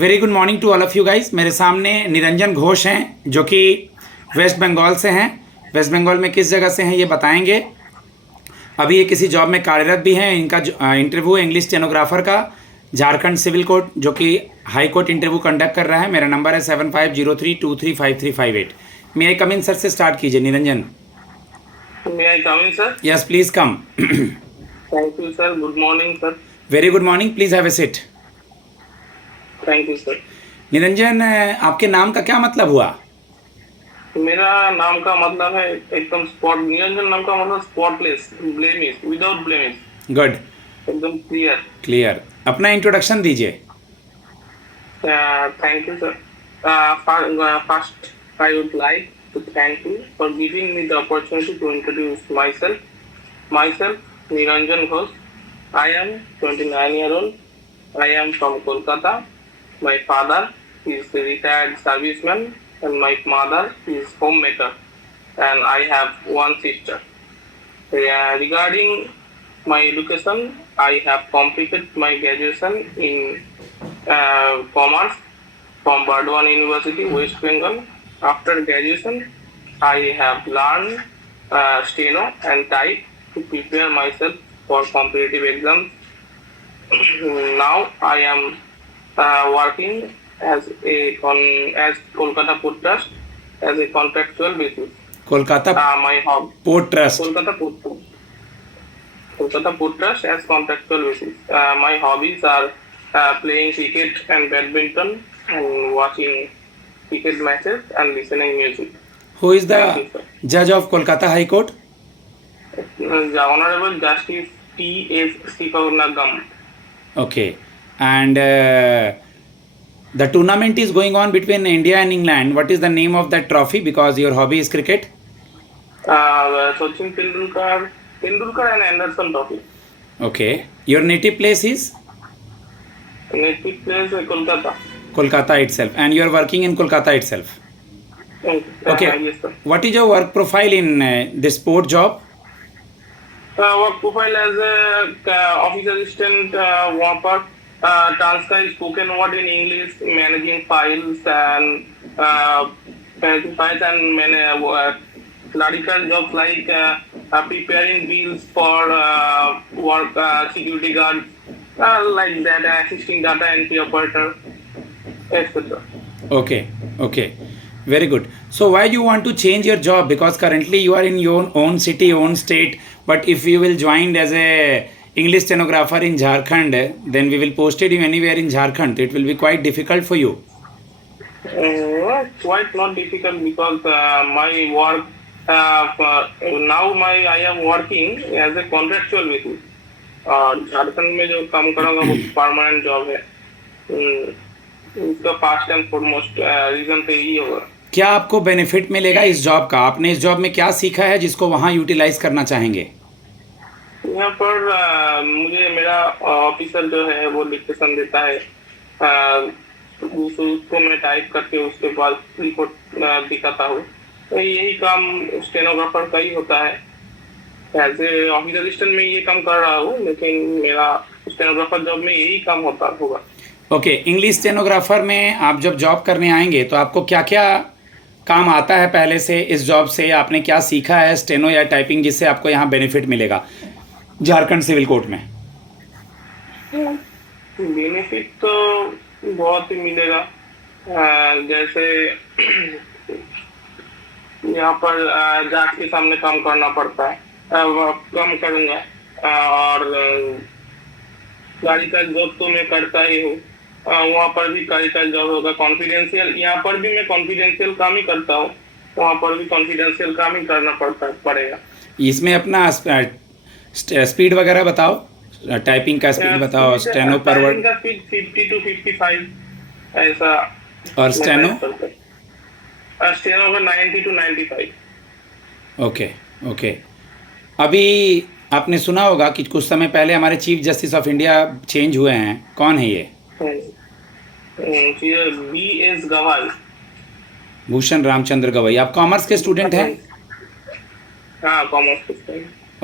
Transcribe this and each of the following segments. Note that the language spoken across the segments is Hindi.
Very good morning to all of you guys. मेरे सामने निरंजन घोष हैं जो कि वेस्ट बंगाल से हैं। वेस्ट बंगाल में किस जगह से हैं ये बताएंगे। अभी ये किसी जॉब में कार्यरत भी हैं। इनका इंटरव्यू है इंग्लिश स्टेनोग्राफर का, झारखंड सिविल कोर्ट जो कि हाई कोर्ट इंटरव्यू कंडक्ट कर रहा है। मेरा नंबर है 7503235358। मे आई कम इन सर से स्टार्ट कीजिए Niranjan. May I come in, sir? Yes please come. Thank you, sir. Good morning, sir. Very good morning, please have a sit. Thank you, sir. Niranjan, आपके नाम का क्या मतलब हुआ? मेरा नाम का मतलब है एकदम स्पॉट निरंजन नाम का मतलब spotless, blemish, without blemish, good, एकदम क्लियर। क्लियर। अपना इंट्रोडक्शन दीजिए। Thank you, sir. First, I would like to thank you for giving me the opportunity to introduce myself. Myself, Niranjan Ghosh. I am 29-year-old. I am from Kolkata. My father is a retired serviceman and my mother is homemaker, and I have one sister. Regarding my education, I have completed my graduation in commerce from Burdwan University, West Bengal. After graduation, I have learned steno and type to prepare myself for competitive exams. Now I am working as Kolkata Port Trust as a contractual basis. Kolkata My hobby port trust. Kolkata Port Trust as contractual basis. My hobbies are playing cricket and badminton and watching cricket matches and listening music. Who is the Thank you, sir. जज of Kolkata high court? The Honorable Justice T.S. Sivaunagam. Okay, and the tournament is going on between India and England. What is the name of that trophy? Because your hobby is cricket. Sachin Tendulkar and Anderson Trophy. Okay, your native place is Native place Kolkata. Kolkata itself, and you are working in Kolkata itself. Okay. Yes, sir. What is your work profile in this sport job? Work profile as a office assistant, वहाँ पर transcribe spoken word in English, managing files and clerical jobs like preparing bills for work, security guards, like that, assisting data entry operator, etc. Okay, okay, very good. So why you want to change your job? Because currently you are in your own city, own state, but if you will join as a English stenographer in Jharkhand, then we will posted you anywhere in Jharkhand. It will be quite difficult for you. Quite not difficult because my work now I am working as a contractual basis. Jharkhand में जो काम करूँगा वो परमानेंट जॉब है। इसका फर्स्ट एंड फॉरमोस्ट रीजन तो यही होगा। क्या आपको बेनिफिट मिलेगा इस जॉब का? आपने इस जॉब में क्या सीखा है जिसको वहाँ यूटिलाइज करना चाहेंगे? यहाँ पर मुझे मेरा ऑफिसर जो है वो डिक्टेशन देता है, उसको मैं टाइप करके उसके बाद रिपोर्ट दिखाता हूँ। तो यही काम स्टेनोग्राफर का ही होता है। एज ए ऑफिस असिस्टेंट में ये काम कर रहा हूँ, लेकिन मेरा स्टेनोग्राफर जॉब में यही काम होता होगा। ओके, इंग्लिश स्टेनोग्राफर में आप जब जॉब करने आएंगे तो आपको क्या क्या काम आता है पहले से? इस जॉब से आपने क्या सीखा है स्टेनो या टाइपिंग जिससे आपको यहाँ बेनिफिट मिलेगा झारखंड सिविल कोर्ट में? बेनिफिट तो बहुत ही मिलेगा। जैसे यहाँ पर जज के सामने काम करना पड़ता है, काम करूँगा, और क्लरिकल जॉब तो मैं करता ही हूँ, वहाँ पर भी क्लरिकल जॉब होगा। कॉन्फिडेंशियल, यहाँ पर भी मैं कॉन्फिडेंशियल काम ही करता हूँ, वहाँ पर भी कॉन्फिडेंशियल काम ही करना पड़ेगा। इसमें अपना स्पीड वगैरह बताओ, टाइपिंग का स्पीड बताओ, स्टेनो पर वर्ड का स्पीड 50 to 55 ऐसा। और स्टेनो? स्टेनो का 90 to 95। Okay, okay. अभी आपने सुना होगा कि कुछ समय पहले हमारे chief justice of India change हुए हैं। कौन है ये? B.S. गवाई, भूषण रामचंद्र गवई। आप कॉमर्स के स्टूडेंट हैं? हाँ, कॉमर्स।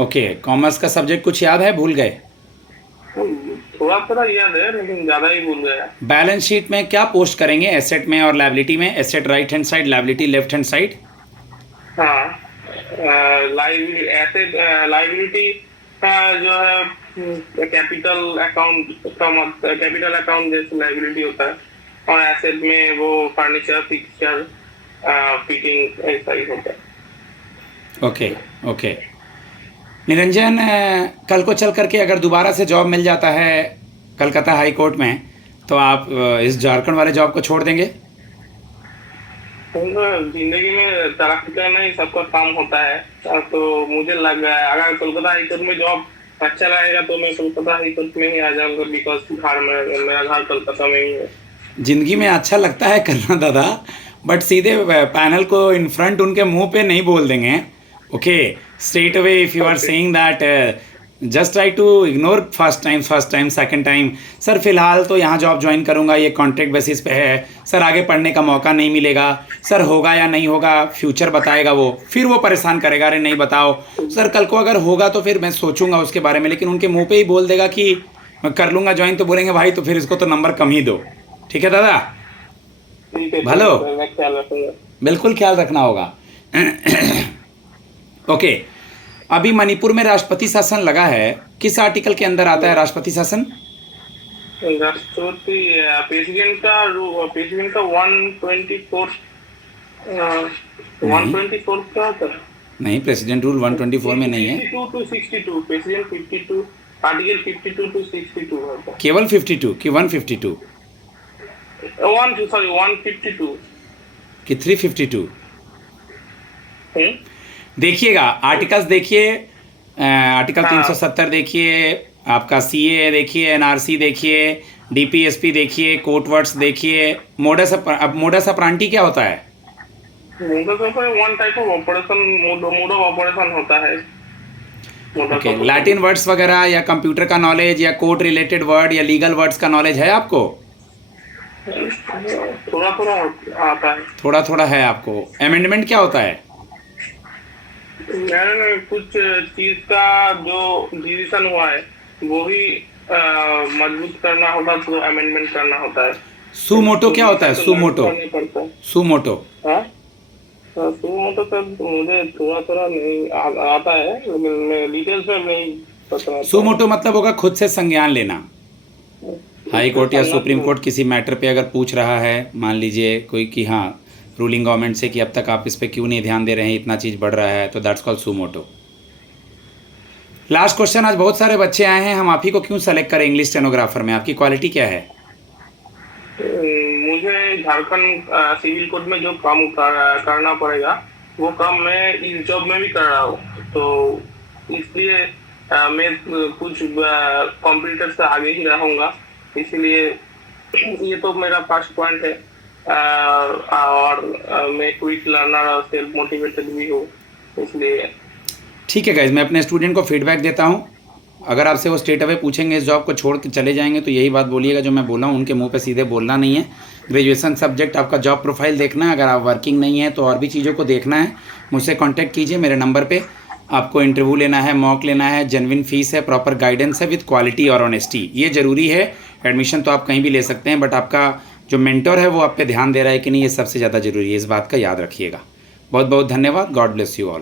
ओके, कॉमर्स का सब्जेक्ट कुछ याद है, भूल गए? थोड़ा थोड़ा याद है लेकिन ज्यादा ही भूल गया। बैलेंस शीट में क्या पोस्ट करेंगे, एसेट में और लायबिलिटी में? Asset right hand side, liability left hand side. हाँ, लाइबिलिटी जो है कैपिटल अकाउंट का, कैपिटल अकाउंट जैसे लाइबिलिटी होता है, और एसेट में वो फर्नीचर, फिक्सचर, फिटिंग ऐसा ही होता है। ओके ओके निरंजन, कल को चल करके अगर दोबारा से जॉब मिल जाता है कलकत्ता हाई कोर्ट में, तो आप इस झारखंड वाले जॉब को छोड़ देंगे? जिंदगी में तरक्की करना ही सबका काम होता है, तो मुझे लग रहा है अगर कोलकाता हाई कोर्ट में जॉब अच्छा रहेगा तो मैं कोलकाता हाई कोर्ट में ही आ जाऊंगा, बिकॉज घर में, मेरा घर कोलकाता में ही है। जिंदगी में अच्छा लगता है करना दादा, बट सीधे पैनल को इन फ्रंट उनके मुंह पे नहीं बोल देंगे। Okay, straight away if you are saying that just try to ignore first time second time. Sir फिलहाल तो यहाँ जॉब ज्वाइन करूँगा, ये कॉन्ट्रैक्ट बेसिस पे है सर, आगे पढ़ने का मौका नहीं मिलेगा सर, होगा या नहीं होगा फ्यूचर बताएगा वो, फिर वो परेशान करेगा, अरे नहीं बताओ सर, कल को अगर होगा तो फिर मैं सोचूंगा उसके बारे में। लेकिन उनके मुंह पे ही बोल देगा कि मैं कर लूँगा ज्वाइन, तो बोलेंगे भाई तो फिर इसको तो नंबर कम ही दो। ठीक है दादा, भलो, मैं ख्याल रखूंगा। बिल्कुल ख्याल रखना होगा। ओके, अभी मणिपुर में राष्ट्रपति शासन लगा है, किस आर्टिकल के अंदर आता है राष्ट्रपति शासन? राष्ट्रपति प्रेसिडेंट का 124 का होता है। नहीं, प्रेसिडेंट रूल 124 में नहीं है, 52 to 62, प्रेसिडेंट 52, आर्टिकल 52 to 62 होता है। केवल 52 कि 152 152 कि 352? हम्म। देखिएगा आर्टिकल्स, देखिए आर्टिकल हाँ। 370 देखिए, आपका सीए देखिए, एनआरसी देखिए, डीपीएसपी देखिए, कोर्ट वर्ड्स देखिए। मोडस ऑपरेंडी क्या होता है? One type of operation, mode of operation होता है। ओके, लैटिन वर्ड्स वगैरह या कंप्यूटर का नॉलेज या कोर्ट रिलेटेड वर्ड या लीगल वर्ड्स का नॉलेज है आपको? थोड़ा थोड़ा आता है। थोड़ा थोड़ा है आपको। अमेंडमेंट क्या होता है? मैंने कुछ चीज का जो डिसीजन हुआ है वो ही मजबूत करना होता, तो अमेंडमेंट करना होता है। सुमोटो क्या होता है? सुमोटो, सुमोटो सुमोटो सर मुझे थोड़ा थोड़ा नहीं आता है, लेकिन मैं डिटेल्स में नहीं पता। सुमोटो मतलब होगा खुद से संज्ञान लेना। हाई कोर्ट या सुप्रीम कोर्ट किसी मैटर पे अगर पूछ रहा है, मान लीजिए कोई कि हाँ रूलिंग गवर्नमेंट से कि अब तक आप इस पे क्यों नहीं ध्यान दे रहे हैं, इतना चीज़ बढ़ रहा है, तो that's called suo motu. Last question, आज बहुत सारे बच्चे आए हैं, हम आप ही को क्यों सेलेक्ट करें इंग्लिश स्टेनोग्राफर में? आपकी क्वालिटी क्या है? मुझे झारखंड सिविल कोर्ट में जो काम करना पड़ेगा वो काम मैं इस जॉब में भी कर रहा हूँ, तो इसलिए मैं कुछ कंप्यूटर से आगे ही रहूँगा, इसलिए ये तो मेरा फर्स्ट पॉइंट है। और मैं क्विक लर्नर और सेल्फ मोटिवेटेड भी हूँ, इसलिए। ठीक है गाइज, मैं अपने स्टूडेंट को फीडबैक देता हूँ। अगर आपसे वो स्ट्रेट अवे पूछेंगे इस जॉब को छोड़ के चले जाएंगे, तो यही बात बोलिएगा जो मैं बोला हूँ, उनके मुंह पे सीधे बोलना नहीं है। ग्रेजुएशन सब्जेक्ट आपका जॉब प्रोफाइल देखना है, अगर आप वर्किंग नहीं है तो और भी चीज़ों को देखना है, मुझसे कॉन्टैक्ट कीजिए मेरे नंबर पर। आपको इंटरव्यू लेना है, मॉक लेना है, जेन्युइन फीस है, प्रॉपर गाइडेंस है विद क्वालिटी और ऑनेस्टी, ये ज़रूरी है। एडमिशन तो आप कहीं भी ले सकते हैं, बट आपका जो मेंटर है वो आप पे ध्यान दे रहा है कि नहीं, ये सबसे ज़्यादा ज़रूरी है, इस बात का याद रखिएगा। बहुत बहुत धन्यवाद। God bless you all.